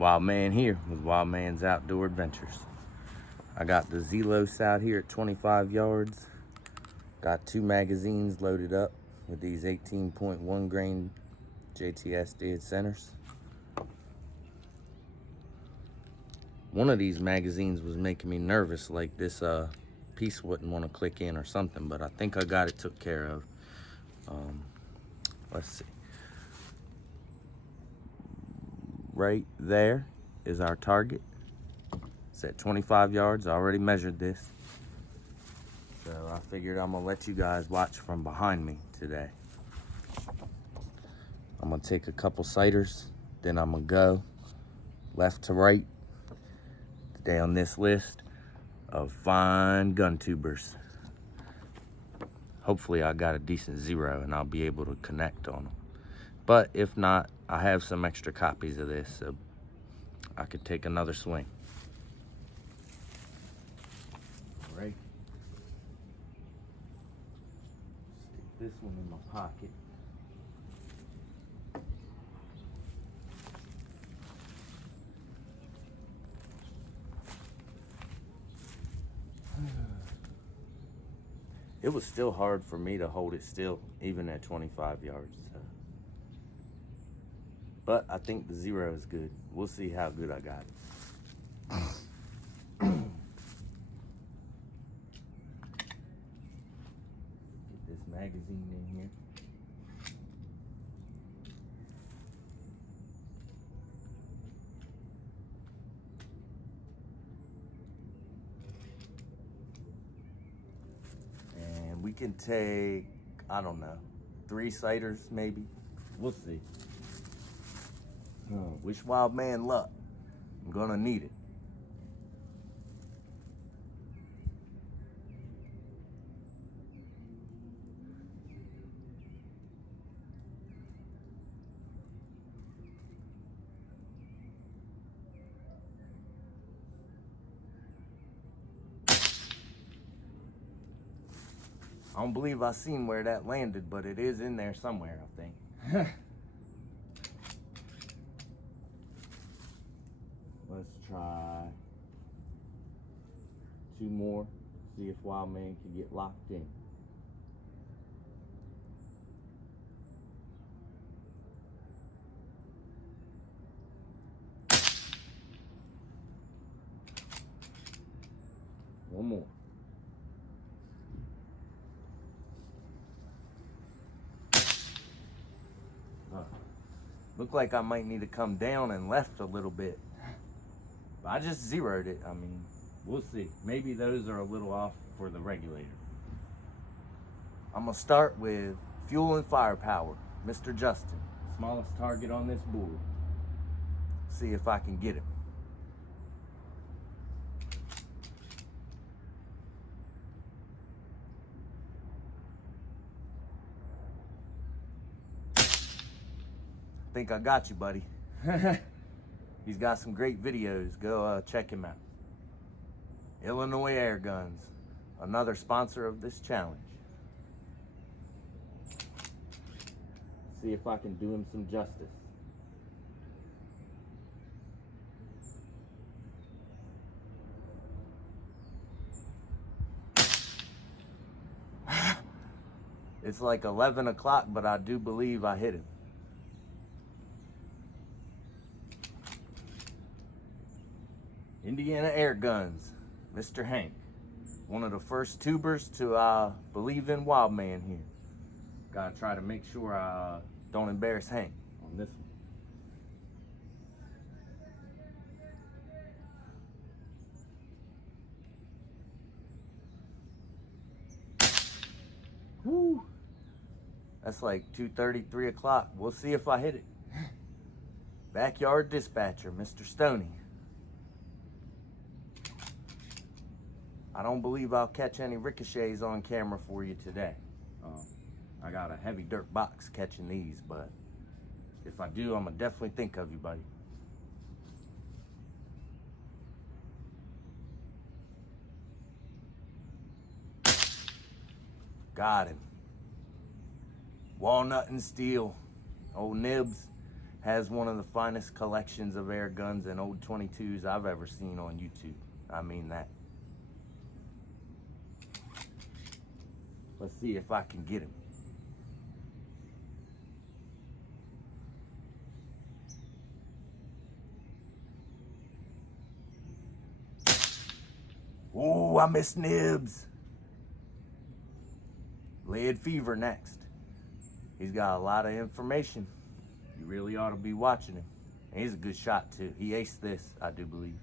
Wild Man here with Wild Man's Outdoor Adventures. I got the Zelos out here at 25 yards. Got 2 magazines loaded up with these 18.1 grain JTS dead centers. One of these magazines was making me nervous, like this piece wouldn't want to click in or something, but I think I got it took care of. Let's see. Right there is our target. It's at 25 yards. I already measured this. So I figured I'm gonna let you guys watch from behind me today. I'm gonna take a couple sighters, then I'm gonna go left to right today on this list of fine gun tubers. Hopefully I got a decent zero and I'll be able to connect on them. But if not, I have some extra copies of this, so I could take another swing. All right. Stick this one in my pocket. It was still hard for me to hold it still, even at 25 yards. So. But I think the zero is good. We'll see how good I got it. Get this magazine in here. And we can take, I don't know, 3 sighters maybe. We'll see. Wish Wild Man luck. I'm gonna need it. I don't believe I seen where that landed, but it is in there somewhere, I think. Let's try 2 more, see if Wild Man can get locked in. One more. Look like I might need to come down and left a little bit. But I just zeroed it. I mean, we'll see. Maybe those are a little off for the regulator. I'm gonna start with Fuel and Firepower, Mr. Justin. Smallest target on this board. See if I can get him. Think I got you, buddy. He's got some great videos. Go check him out. Illinois Air Guns, another sponsor of this challenge. See if I can do him some justice. It's like 11 o'clock, but I do believe I hit him. Indiana Air Guns, Mr. Hank. One of the first tubers to believe in Wild Man here. Gotta try to make sure I don't embarrass Hank on this one. Woo! That's like 2:30, 3 o'clock. We'll see if I hit it. Backyard Dispatcher, Mr. Stoney. I don't believe I'll catch any ricochets on camera for you today. I got a heavy dirt box catching these, but if I do, I'm gonna definitely think of you, buddy. Got him. Walnut and steel. Old Nibs. has one of the finest collections of air guns and old 22s I've ever seen on YouTube. I mean that. Let's see if I can get him. Oh, I missed Nibs. Lead Fever next. He's got a lot of information. You really ought to be watching him. And he's a good shot too. He aced this, I do believe.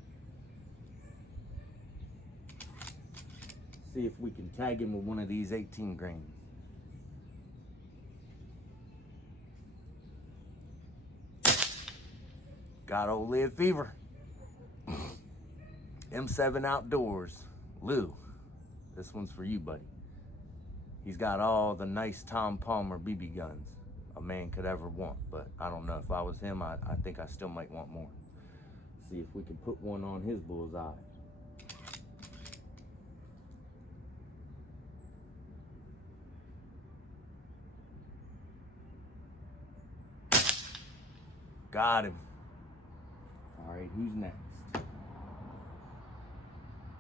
See if we can tag him with one of these 18 grains. Got old Lead Fever. M7 Outdoors. Lou, this one's for you, buddy. He's got all the nice Tom Palmer BB guns a man could ever want, but I don't know. If I was him, I think I still might want more. See if we can put one on his bullseye. Got him. All right, who's next?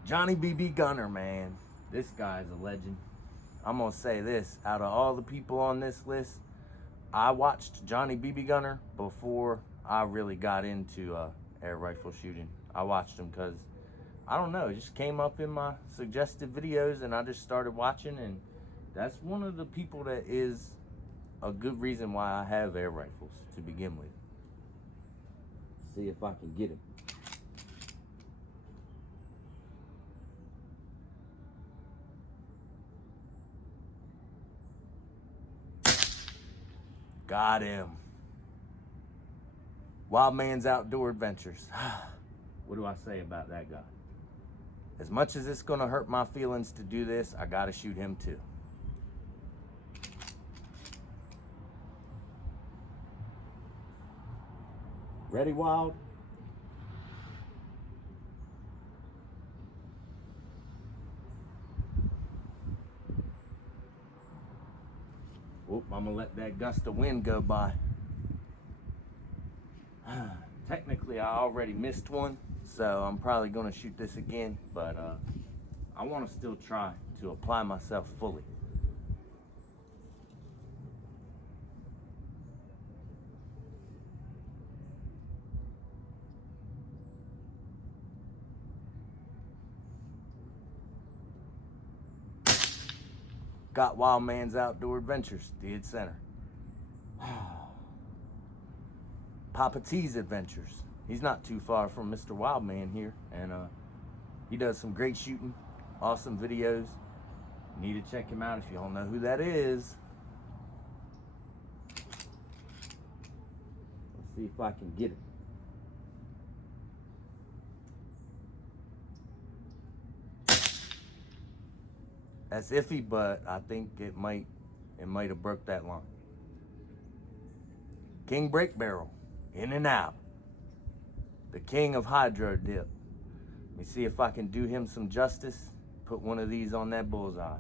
Johnny BB Gunner, man. This guy's a legend. I'm gonna say this, out of all the people on this list, I watched Johnny BB Gunner before I really got into air rifle shooting. I watched him because, I don't know, it just came up in my suggested videos and I just started watching, and that's one of the people that is a good reason why I have air rifles to begin with. See if I can get him. Got him. Wild Man's Outdoor Adventures. What do I say about that guy? As much as it's gonna hurt my feelings to do this, I gotta shoot him too. Ready, Wild? Oop, I'm gonna let that gust of wind go by. Technically, I already missed one, so I'm probably gonna shoot this again, but I wanna still try to apply myself fully. Got Wild Man's Outdoor Adventures, dead center. Papa T's Adventures. He's not too far from Mr. Wildman here, and he does some great shooting, awesome videos. You need to check him out if you don't know who that is. Let's see if I can get him. That's iffy, but I think it might have broke that line. King Break Barrel, in and out. The king of hydro dip. Let me see if I can do him some justice. Put one of these on that bullseye.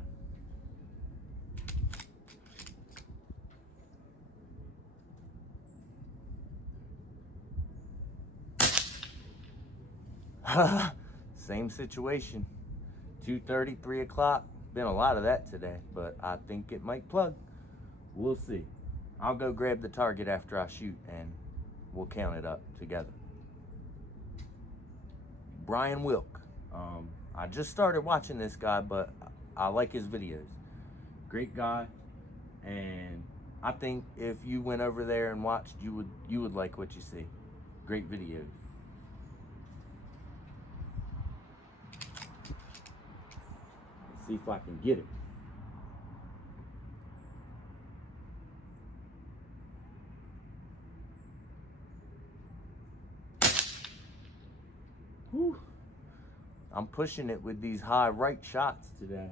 Same situation. 2:30, 3 o'clock. Been a lot of that today, but I think it might plug. We'll see. I'll go grab the target after I shoot and we'll count it up together. Brian Wilk. I just started watching this guy, but I like his videos. Great guy, and I think if you went over there and watched, you would like what you see. Great videos. See if I can get it. Whew. I'm pushing it with these high right shots today.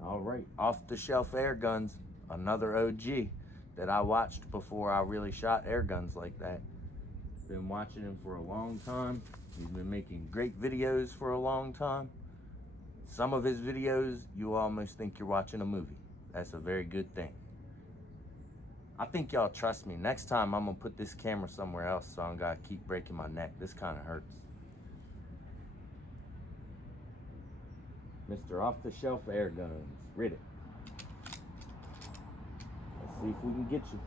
All right, Off the Shelf Air Guns, another OG that I watched before I really shot air guns like that. Been watching him for a long time. He's been making great videos for a long time. Some of his videos, you almost think you're watching a movie. That's a very good thing. I think y'all trust me. Next time I'm gonna put this camera somewhere else so I don't gotta keep breaking my neck. This kind of hurts. Mr. Off-the-Shelf Air Guns, Riddick. Let's see if we can get you.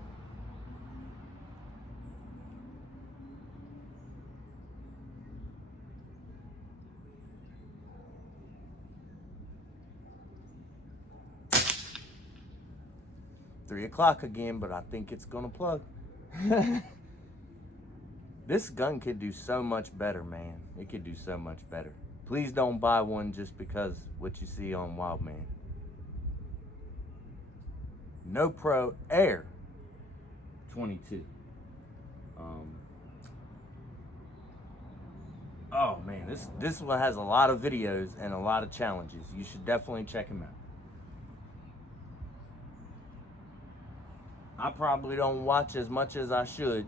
Three o'clock again, but I think it's gonna plug. This gun could do so much better, man. It could do so much better. Please don't buy one just because what you see on Wildman. No Pro Air 22. Oh man, this one has a lot of videos and a lot of challenges. You should definitely check him out. I probably don't watch as much as I should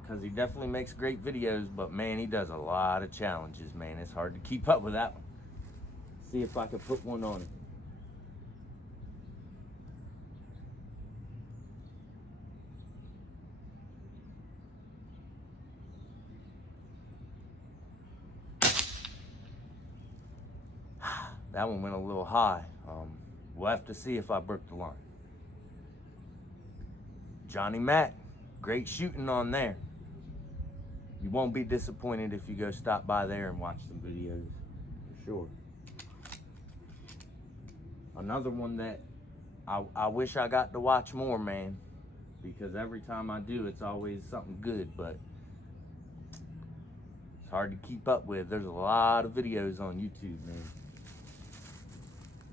because he definitely makes great videos, but man, he does a lot of challenges, man. It's hard to keep up with that one. See if I can put one on him. That one went a little high. We'll have to see if I broke the line. Johnny Mac, great shooting on there. You won't be disappointed if you go stop by there and watch some videos, for sure. Another one that I wish I got to watch more, man, because every time I do, it's always something good, but it's hard to keep up with. There's a lot of videos on YouTube, man.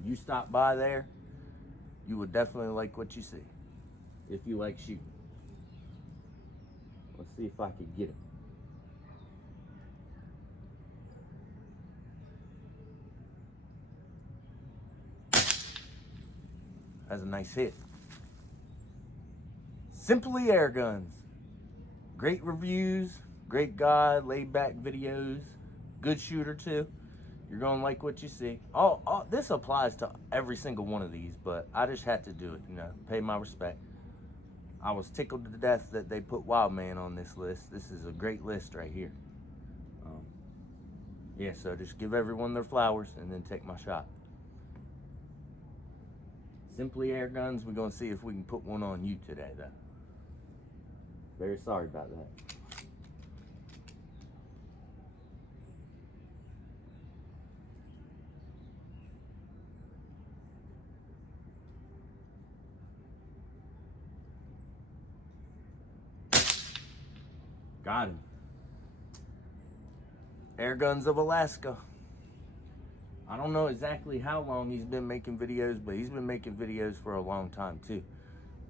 You stop by there, you would definitely like what you see, if you like shooting. Let's see if I can get him. That's a nice hit. Simply Air Guns. Great reviews, great guy, laid back videos, good shooter too. You're gonna like what you see. This applies to every single one of these, but I just had to do it, you know, pay my respect. I was tickled to death that they put Wildman on this list. This is a great list right here. Yeah, so just give everyone their flowers and then take my shot. Simply Air Guns, we're gonna see if we can put one on you today though. Very sorry about that. Got him. Air Guns of Alaska. I don't know exactly how long he's been making videos, but he's been making videos for a long time too.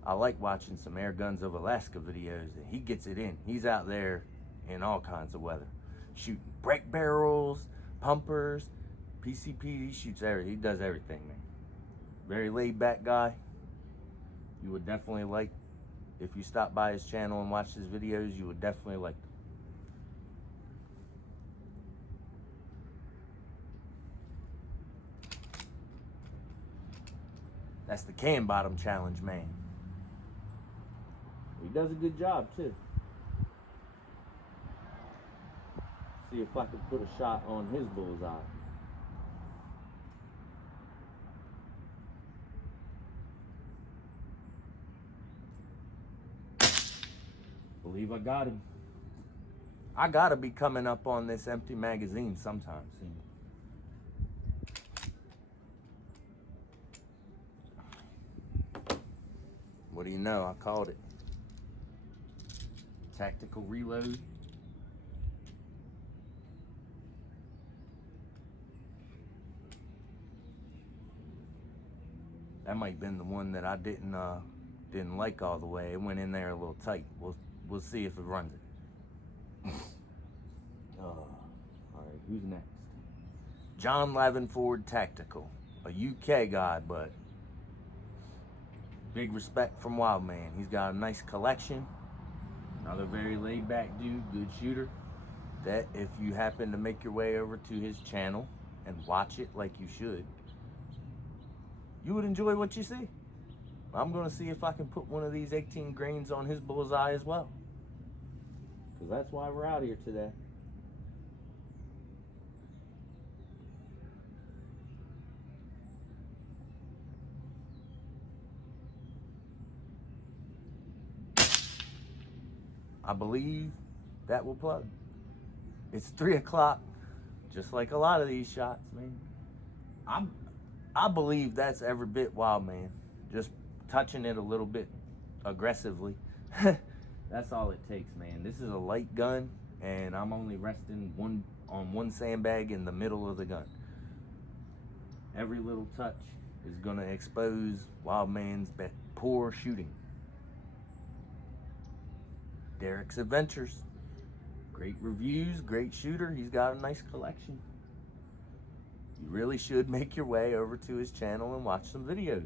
I like watching some Air Guns of Alaska videos, and he gets it in. He's out there in all kinds of weather. Shooting brake barrels, pumpers, PCP, he shoots everything. He does everything, man. Very laid back guy. You would definitely like, if you stop by his channel and watch his videos, you would definitely like them. That's the can bottom challenge, man. He does a good job too. See if I can put a shot on his bullseye. Believe I got him. I gotta be coming up on this empty magazine sometime soon. What do you know? I called it. Tactical reload. That might have been the one that I didn't like all the way. It went in there a little tight. We'll see if it runs it. All right, who's next? John Lavenford Tactical, a UK guy, but big respect from Wildman. He's got a nice collection. Another very laid back dude, good shooter. That if you happen to make your way over to his channel and watch it like you should, you would enjoy what you see. I'm going to see if I can put one of these 18 grains on his bullseye as well. Because that's why we're out here today. I believe that will plug. It's 3 o'clock, just like a lot of these shots, man. I believe that's every bit Wild Man. Just touching it a little bit aggressively. That's all it takes, man. This is a light gun, and I'm only resting on one sandbag in the middle of the gun. Every little touch is gonna expose Wild Man's poor shooting. Derek's Adventures. Great reviews, great shooter. He's got a nice collection. You really should make your way over to his channel and watch some videos.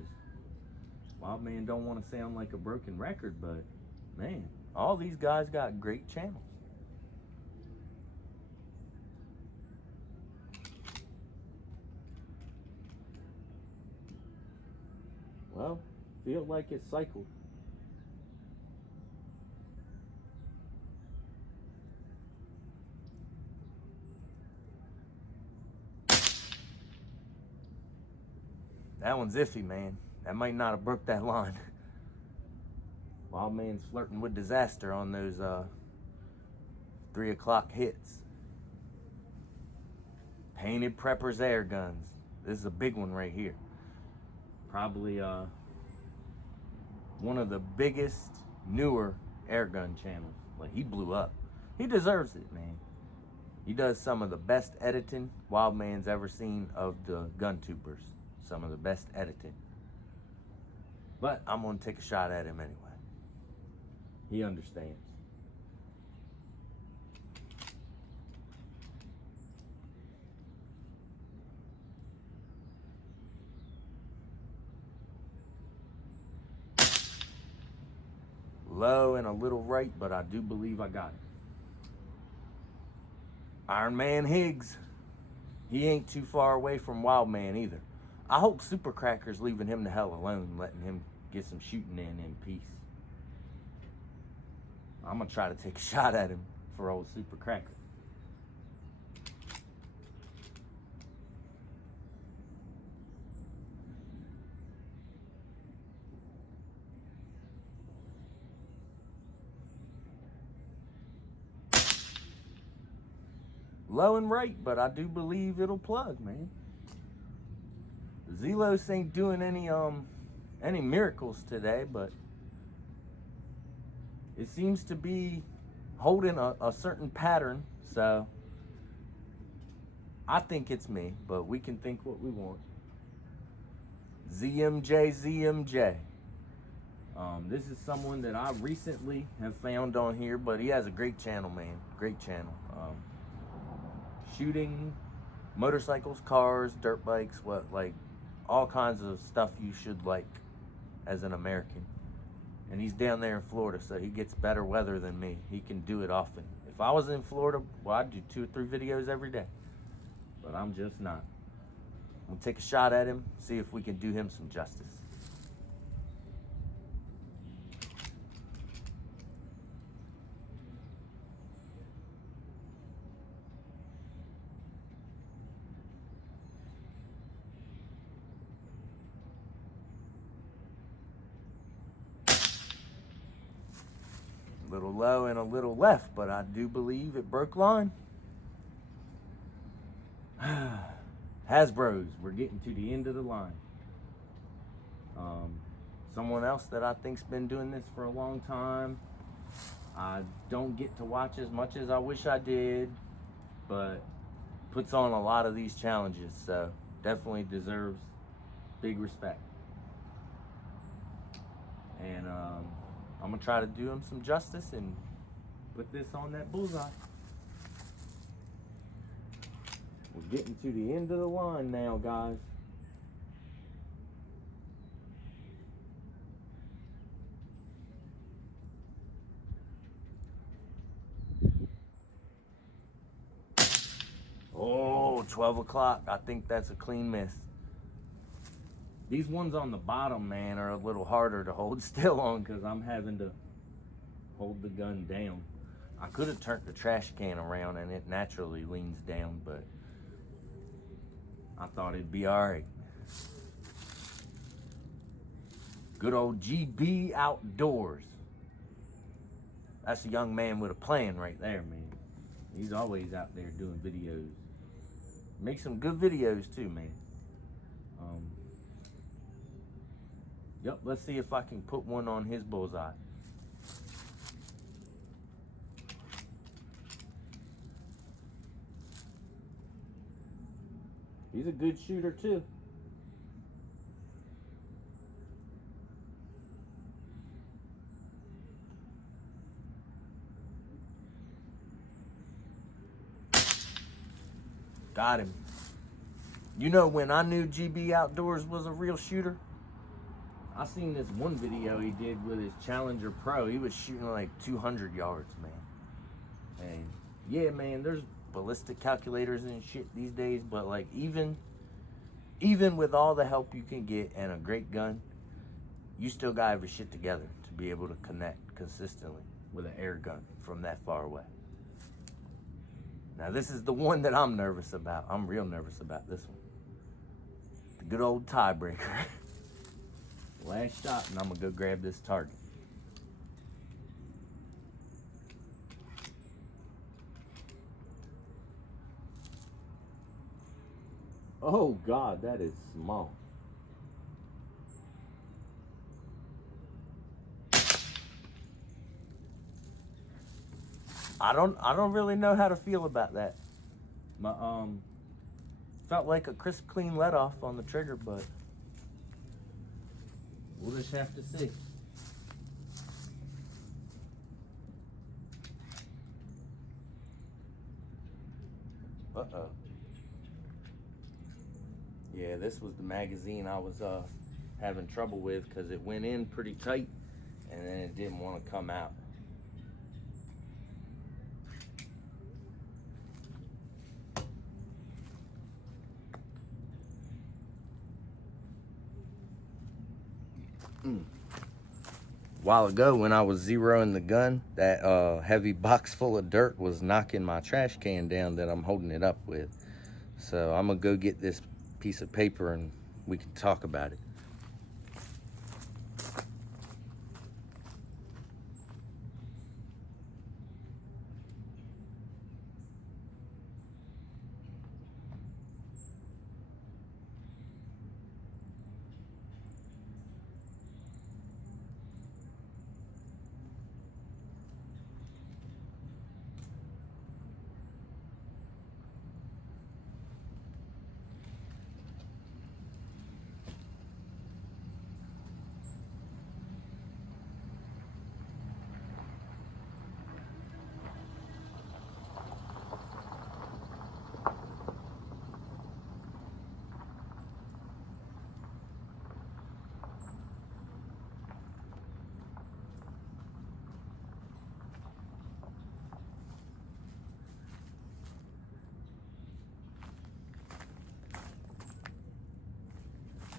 Wild Man don't want to sound like a broken record, but man, all these guys got great channels. Well, feel like it's cycled. That one's iffy, man. That might not have broke that line. Wild Man's flirting with disaster on those 3 o'clock hits. Painted Preppers air guns. This is a big one right here. Probably one of the biggest, newer air gun channels. Like, he blew up. He deserves it, man. He does some of the best editing Wild Man's ever seen of the gun tubers. Some of the best editing. But I'm gonna take a shot at him anyway. He understands. Low and a little right, but I do believe I got it. Iron Man Higgs. He ain't too far away from Wild Man either. I hope Super Cracker's leaving him the hell alone, letting him get some shooting in peace. I'm gonna try to take a shot at him for old Super Cracker. Low and right, but I do believe it'll plug, man. The Zelos ain't doing any miracles today, but it seems to be holding a certain pattern, so I think it's me, but we can think what we want. ZMJ. This is someone that I recently have found on here, but he has a great channel, man. Great channel. Shooting motorcycles, cars, dirt bikes, like all kinds of stuff you should like as an American. And he's down there in Florida, so he gets better weather than me. He can do it often. If I was in Florida, well, I'd do 2 or 3 videos every day. But I'm just not. I'm gonna take a shot at him, see if we can do him some justice. A little low and a little left, but I do believe it broke line. Hasbro's, we're getting to the end of the line. Someone else that I think's been doing this for a long time. I don't get to watch as much as I wish I did, but puts on a lot of these challenges, so definitely deserves big respect. And I'm gonna try to do him some justice and put this on that bullseye. We're getting to the end of the line now, guys. Oh, 12 o'clock. I think that's a clean miss. These ones on the bottom, man, are a little harder to hold still on because I'm having to hold the gun down. I could have turned the trash can around and it naturally leans down, but I thought it'd be all right. Good old GB Outdoors. That's a young man with a plan right there, man. He's always out there doing videos. Makes some good videos too, man. Yep, let's see if I can put one on his bullseye. He's a good shooter too. Got him. You know when I knew GB Outdoors was a real shooter? I seen this one video he did with his Challenger Pro. He was shooting like 200 yards, man. And yeah, man, there's ballistic calculators and shit these days, but like even with all the help you can get and a great gun, you still gotta have your shit together to be able to connect consistently with an air gun from that far away. Now this is the one that I'm nervous about. I'm real nervous about this one. The good old tiebreaker. Last shot, and I'm gonna go grab this target. Oh God, that is small. I don't really know how to feel about that. My felt like a crisp, clean let off on the trigger, but we'll just have to see. Uh-oh. Yeah, this was the magazine I was having trouble with because it went in pretty tight and then it didn't want to come out. A while ago when I was zeroing the gun, that heavy box full of dirt was knocking my trash can down that I'm holding it up with. So I'm gonna go get this piece of paper and we can talk about it.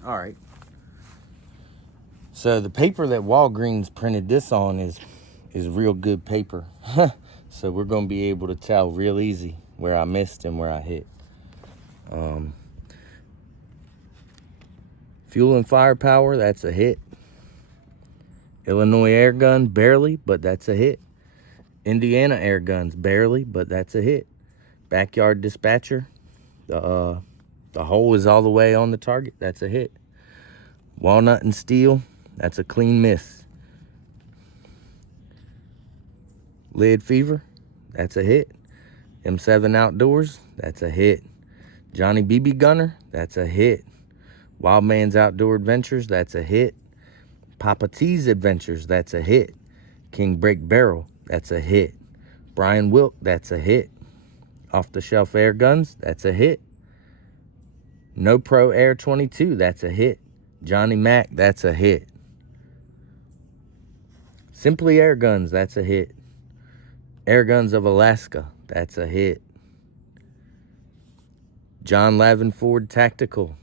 All right. So the paper that Walgreens printed this on is real good paper. So we're going to be able to tell real easy where I missed and where I hit. Fuel and Firepower, that's a hit. Illinois Air Gun, barely, but that's a hit. Indiana Air Guns, barely, but that's a hit. Backyard Dispatcher, the hole is all the way on the target, that's a hit. Walnut and Steel, that's a clean miss. Lead Fever, that's a hit. M7 Outdoors, that's a hit. Johnny BB Gunner, that's a hit. Wild Man's Outdoor Adventures, that's a hit. Papa T's Adventures, that's a hit. King Break Barrel, that's a hit. Brian Wilk, that's a hit. Off the Shelf Air Guns, that's a hit. No Pro Air 22, that's a hit. Johnny Mac, that's a hit. Simply Air Guns, that's a hit. Air Guns of Alaska, that's a hit. John Lavin Ford Tactical,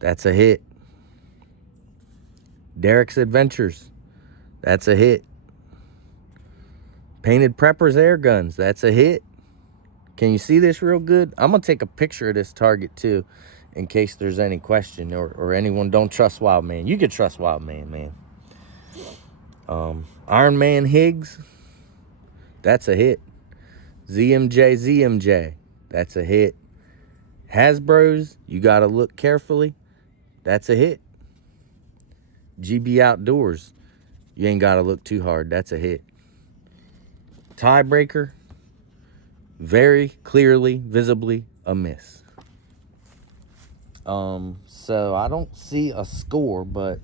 that's a hit. Derek's Adventures. That's a hit. Painted Preppers Air Guns. That's a hit. Can you see this real good? I'm going to take a picture of this target too, in case there's any question or anyone don't trust Wildman. You can trust Wildman, man. Iron Man Higgs. That's a hit. ZMJ. That's a hit. Hasbro's, you got to look carefully. That's a hit. GB Outdoors, you ain't got to look too hard. That's a hit. Tiebreaker, very clearly, visibly a miss. So I don't see a score, but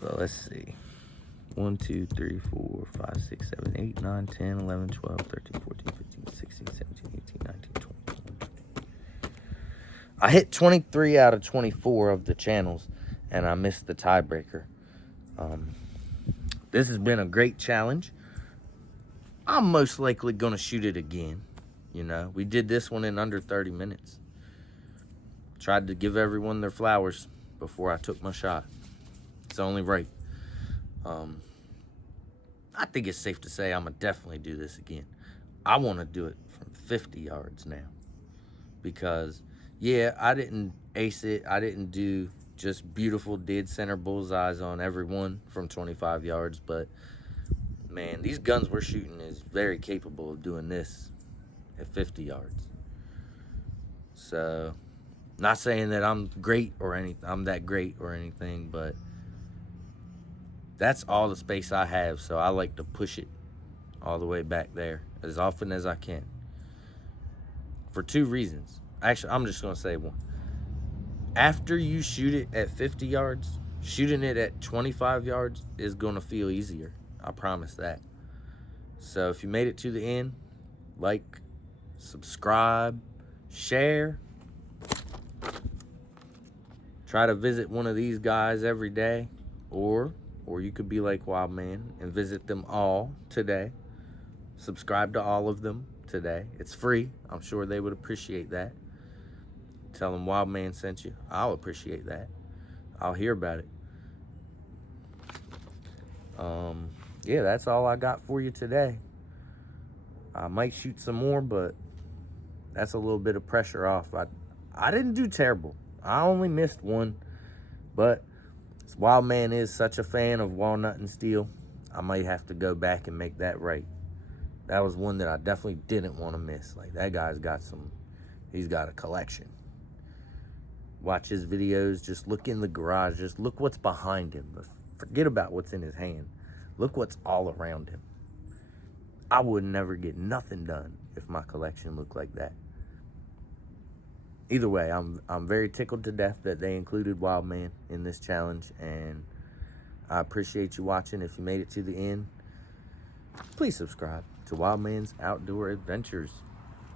let's see. 1, 2, 3, 4, 5, 6, 7, 8, 9, 10, 11, 12, 13, 14, 15, 16, 17, 18, 19, 20. I hit 23 out of 24 of the channels, and I missed the tiebreaker. This has been a great challenge. I'm most likely going to shoot it again. You know, we did this one in under 30 minutes. Tried to give everyone their flowers before I took my shot. It's only right. I think it's safe to say I'm going to definitely do this again. I want to do it from 50 yards now. Because, yeah, I didn't ace it. I didn't do just beautiful dead center bullseyes on everyone from 25 yards. But, man, these guns we're shooting is very capable of doing this at 50 yards. So, not saying that I'm great or anything. I'm that great or anything, but that's all the space I have, so I like to push it all the way back there as often as I can. For 2 reasons. Actually, I'm just going to say one. After you shoot it at 50 yards, shooting it at 25 yards is going to feel easier. I promise that. So if you made it to the end, like, subscribe, share. Try to visit one of these guys every day, or you could be like Wildman and visit them all today. Subscribe to all of them today. It's free. I'm sure they would appreciate that. Tell them Wildman sent you. I'll appreciate that. I'll hear about it. Yeah, that's all I got for you today. I might shoot some more, but that's a little bit of pressure off. I didn't do terrible. I only missed one, but Wildman is such a fan of Walnut and Steel, I might have to go back and make that right. That was one that I definitely didn't want to miss. Like, that guy's got he's got a collection. Watch his videos, just look in the garage, just look what's behind him. Forget about what's in his hand. Look what's all around him. I would never get nothing done if my collection looked like that. Either way, I'm very tickled to death that they included Wildman in this challenge, and I appreciate you watching. If you made it to the end, please subscribe to Wildman's Outdoor Adventures.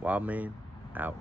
Wildman out.